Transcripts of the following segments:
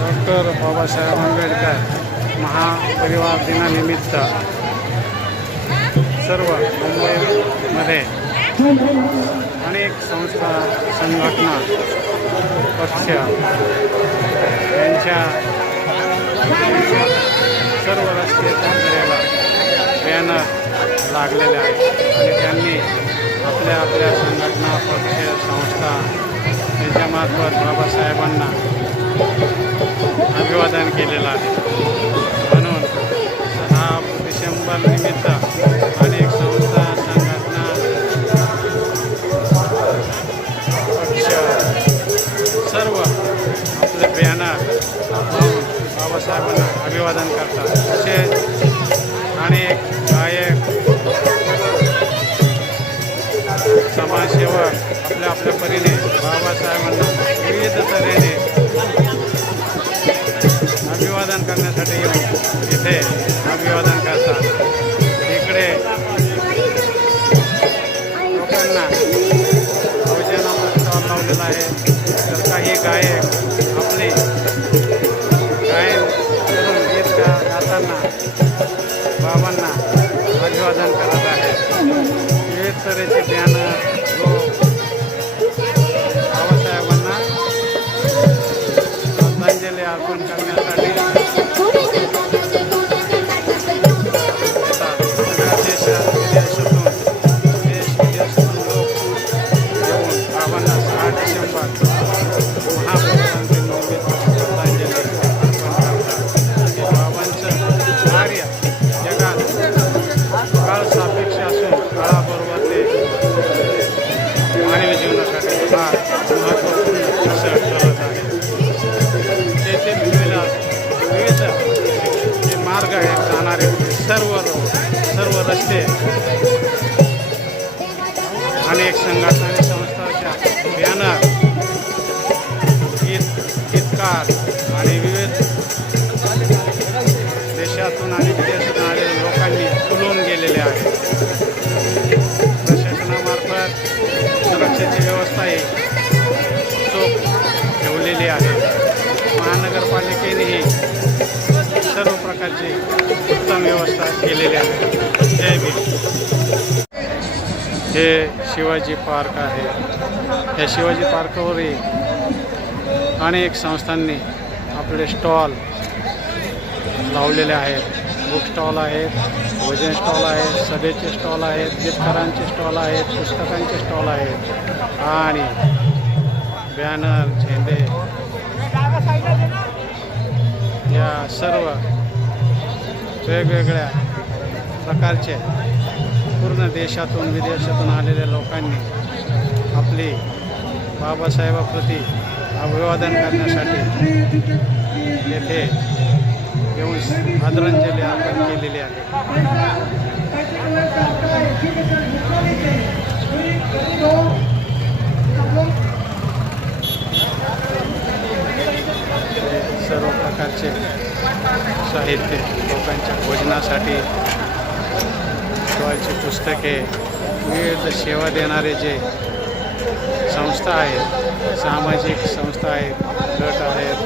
Doctor Babasaheb Ambedkar महापरिवार दिनानिमित्त सर्व मुंबईमध्ये अनेक संस्था, संघटना, पक्ष यांच्या सर्व राष्ट्रीय कार्यालयाला बॅनर लागलेले आहेत आणि त्यांनी आपल्या आपल्या संघटना, पक्ष, संस्था यांच्यामार्फत बाबासाहेबांना अभिवादन केलेलं आहे. म्हणून 6 डिसेंबर निमित्त अनेक संस्था, संघटना, पक्ष सर्व आपले बॅनर लावून बाबासाहेबांना अभिवादन करतात. तसेच अनेक गायक, समाजसेवक आपल्या आपल्या परीने बाबासाहेबांना विविध तऱ्हेने अभिवादन करण्यासाठी येऊन इथे अभिवादन करतात. इकडे लोकांना भोजनाचा स्टॉल लावलेला आहे. तर काही गायक आपले गायन करून गीत गाताना बाबांना अभिवादन करत आहे. विविध तऱ्हेचे बॅनर लोक बाबासाहेबांना श्रद्धांजली अर्पण करण्यासाठी येतात. सगळ्या देशातून देश विदेशातून लोक येऊन बाबांना 6 डिसेंबर महापरिनिर्वाणानिमित्त श्रद्धांजली अर्पण करतात. हे बाबांचं कार्य जगात काळ सापेक्ष असून काळाबरोबर ते मानवी जीवनासाठी फार महत्त्वपूर्ण असं ठरत आहे. तेथे विविध जे मार्ग आहेत जाणारे सर्व रस्ते अनेक संघटना आणि संस्थांच्या बॅनर, गीतकार आणि विविध देशातून आणि विदेशातून आलेल्या लोकांनी फुलून गेलेले आहे. प्रशासनामार्फत सुरक्षेची व्यवस्थाही चोख ठेवलेली आहे. महानगरपालिकेनेही सर्व प्रकारची उत्तम व्यवस्था केलेली आहे. जय भीम. हे शिवाजी पार्क आहे. या शिवाजी पार्कवरही अनेक संस्थांनी आपले स्टॉल लावलेले आहेत. बुक स्टॉल आहेत, भोजन स्टॉल आहेत, सभेचे स्टॉल आहेत, गीतकारांचे स्टॉल आहेत, पुस्तकांचे स्टॉल आहेत आणि बॅनर, झेंडे या सर्व वेगवेगळ्या प्रकारचे पूर्ण देशातून विदेशातून आलेल्या लोकांनी आपली बाबासाहेबांप्रती अभिवादन करण्यासाठी येथे येऊन आदरांजली अर्पण केलेली आहे. सर्व प्रकारचे साहित्य लोकांच्या भोजनासाठी, शिवायची पुस्तके, विविध सेवा देणारे जे संस्था आहेत, सामाजिक संस्था आहेत, गट आहेत,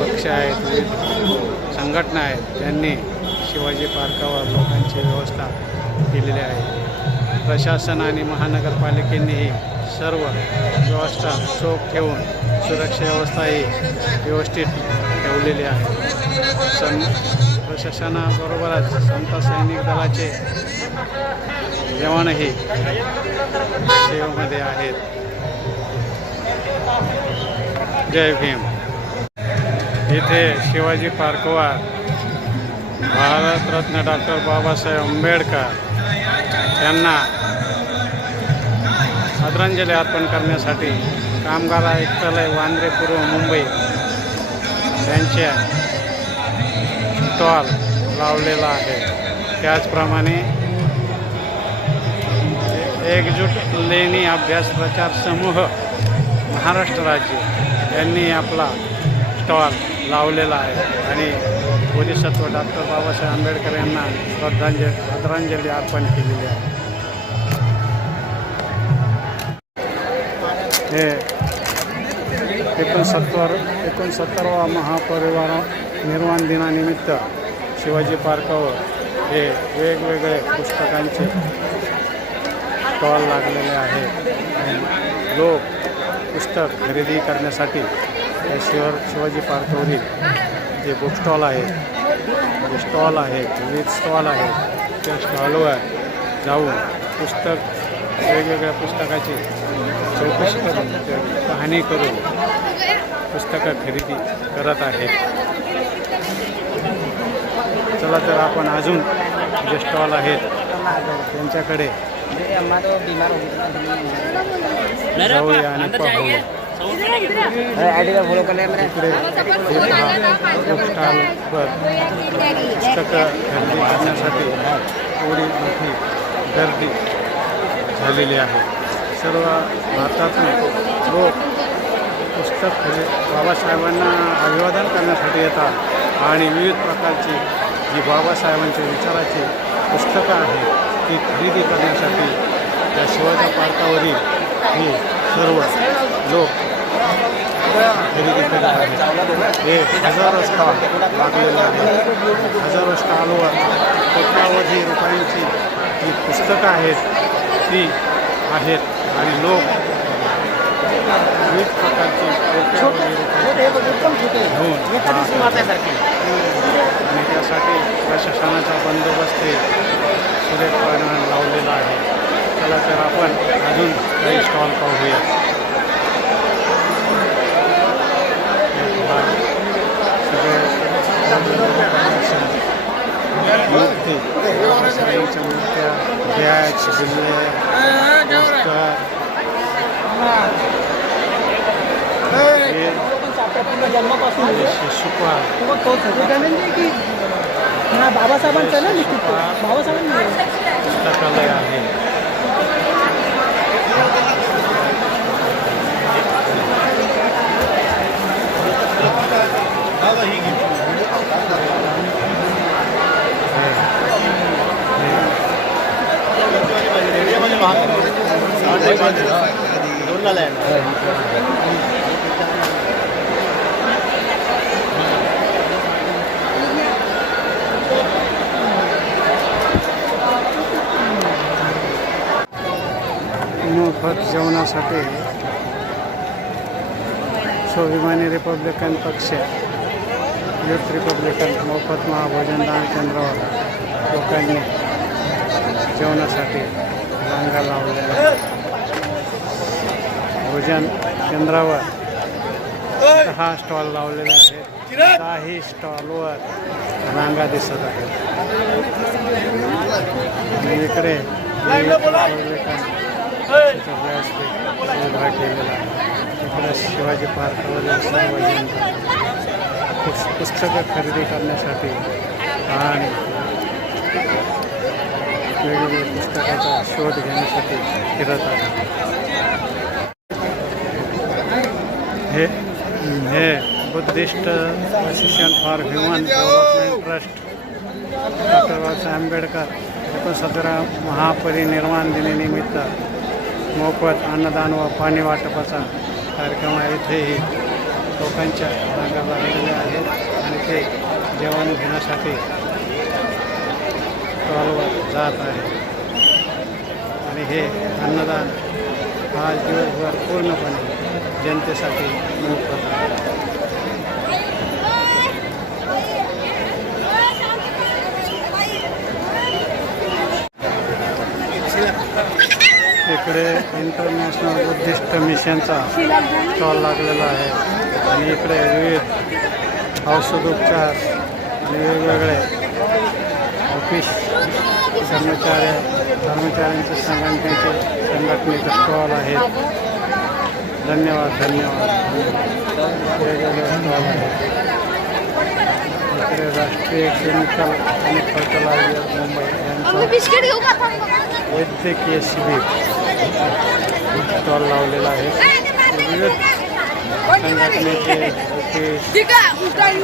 पक्ष आहेत, विविध संघटना आहेत, त्यांनी शिवाजी पार्कावर लोकांची व्यवस्था केलेली आहे. प्रशासन आणि महानगरपालिकेनेही सर्व व्यवस्था चोख ठेवून सुरक्षा व्यवस्थाही व्यवस्थित ठेवलेली आहे. प्रशासनाबरोबरच समता सैनिक दलाचे जवानही सेवेमध्ये आहेत. जय भीम. इथे शिवाजी पार्कवर भारतरत्न डॉक्टर बाबासाहेब आंबेडकर यांना आदरांजली अर्पण करण्यासाठी कामगार आयुक्तालय वांद्रे पूर्व मुंबई यांच्या स्टॉल लावलेला आहे. त्याचप्रमाणे एकजूट लेणी अभ्यास प्रचार समूह महाराष्ट्र राज्य यांनी आपला स्टॉल लावलेला आहे आणि बोधिसत्व डॉक्टर बाबासाहेब आंबेडकर यांना आदरांजली अर्पण केलेली आहे. हे 69वा महापरिवार निर्माण दिनानिमित्त शिवाजी पार्कावर हे वेगवेगळे पुस्तकांचे स्टॉल लागलेले आहेत आणि लोक पुस्तक खरेदी करण्यासाठी या शिवाजी पार्कवरील जे बुक स्टॉल आहेत विविध स्टॉल आहेत त्या स्टॉलवर जाऊन वेगवेगळ्या पुस्तकाची चौकशी करून पाहणी करून पुस्तकं खरेदी करत आहेत. चला तर आपण अजून जे स्टॉल आहेत त्यांच्याकडे जाऊया आणि पाहूया. स्टॉलवर पुस्तकं खरेदी करण्यासाठी थोडी मोठी गर्दी झालेली आहे. सर्व भारतातून लोक पुस्तक बाबासाहेबांना अभिवादन करण्यासाठी येतात आणि विविध प्रकारची जी बाबासाहेबांच्या विचाराची पुस्तकं आहेत ती खरेदी करण्यासाठी या शिवाजी पार्कावरील ही सर्व लोक खरेदी करत आहेत. हे हजारो स्टॉल लागलेले आहेत. हजारो स्टॉलवर कोट्यावधी रुपयांची जी पुस्तकं आहेत ती आहेत आणि लोक विविध प्रकारची आणि त्यासाठी प्रशासनाचा बंदोबस्त सुरेखपणे लावलेला आहे. चला तर आपण अजून काही स्टॉल पाहूया. मूर्ती बाबासाहेबांच्या मूर्त्या बॅच बिल्ले शिशुपाल बाबासाहेबांचं ना बाबासाहेबांनी पुस्तकालय आहे. मोफत जेवणासाठी स्वाभिमानी रिपब्लिकन पक्ष युथ रिपब्लिकन मोफत महाभोजनदान केंद्रावर लोकांनी जेवणासाठी रांगा लावलेल्या. भोजन केंद्रावर 10 स्टॉल लावलेले आहेत. 10 स्टॉलवर रांगा दिसत आहेत. आणि इकडे उभा केलेला आहे. इकडे शिवाजी पार्कवरील सर्व पुस्तकं खरेदी करण्यासाठी आणि वेगवेगळ्या पुस्तकाचा शोध घेण्यासाठी फिरत आहे. हे Buddhist association for human development trust doctor Babasaheb Ambedkar 69 महापरिनिर्वाण दिनानिमित्त मोफत अन्नदान व पाणी वाटपाचा कार्यक्रम आहे. इथेही लोकांच्या रांगा लागलेल्या आहेत आणि ते जेवण घेण्यासाठी स्टॉलवर जात आहे. आणि हे अन्नदान आज दिवसभर पूर्णपणे जनतेसाठी मोफत आहे. इकडे इंटरनॅशनल बुद्धिस्ट मिशनचा स्टॉल लागलेला आहे आणि इकडे विविध औषधोपचार आणि वेगवेगळे ऑफिस कर्मचाऱ्यांचे संघटनेचे स्टॉल आहेत. धन्यवाद. वेगवेगळे स्टॉल आहेत. इकडे राष्ट्रीय केमिकल आणि फर्टिलायझर मुंबई यांचा वैद्यकीय शिबिर स्टॉल लावलेला आहे. विविध संघटनेचे ऑफिस स्टॉल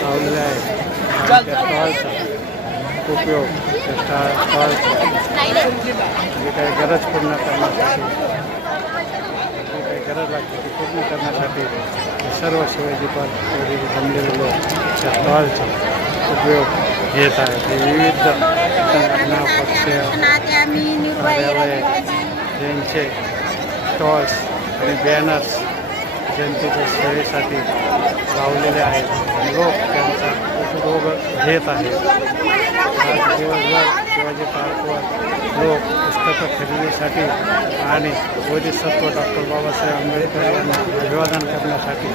लावलेले आहेत. त्या स्टॉलचा उपयोग स्टॉलचा जी काही गरज पूर्ण करण्यासाठी गरज लागते ती पूर्ण करण्यासाठी सर्व शिवाजी पार्कवरील जमलेले लोक त्या स्टॉलचा उपयोग घेत आहेत. हे विविध संघटना पक्ष कार्यालय यांचे स्टॉल्स आणि बॅनर्स जनतेच्या सोयीसाठी लावलेले आहेत. लोक त्यांचा उपभोग घेत आहेत. आज दिवसभर शिवाजी पार्कवर लोक पुस्तकं खरेदीसाठी आणि बोधिसत्व डॉक्टर बाबासाहेब आंबेडकर यांना अभिवादन करण्यासाठी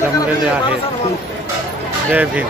जमलेले आहेत. जय भीम.